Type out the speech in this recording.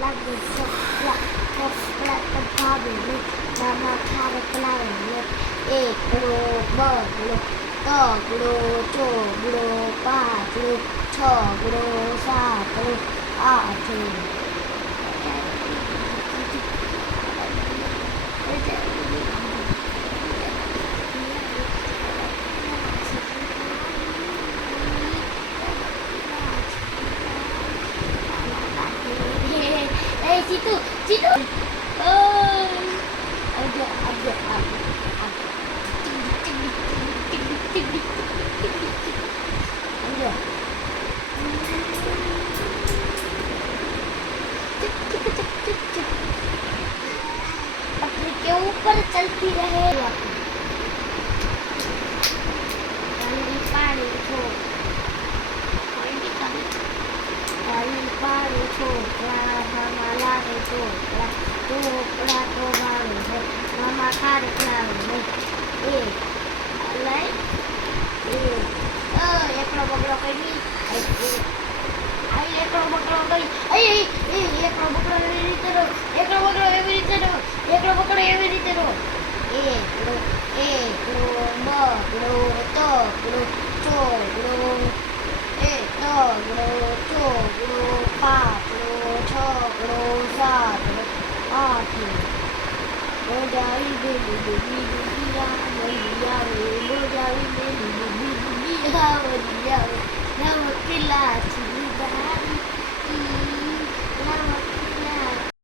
લાગે સપડા કપડા તભાવે રે મામા ખારક લાવે રે એકડો બગડો તગડો ચોગડો પાંચડો છગડો સાતડો આઠડો situ situ ada पटरी के ऊपर चलती रहे પાડે છોકરા મામા લાવે છોકરા ઢોકળા તો ભાવે છે મામા ખારે લાવે છે એકડો બગડો કરી એકડો બગડો કરી એકડો બગડો એવી રીતે રહો એકડો બગડો એવી રીતે રહો એકડો બગડો એવી રીતે રહો એકડો એકડો બગડો તગડો ચોગડો તગડો ચોગડો પાંચડો છગડો સાતડો આઠડો મોજાવી બેલી બેલી આવે મોજાવી બેલી બેલી આવે રમત પેલા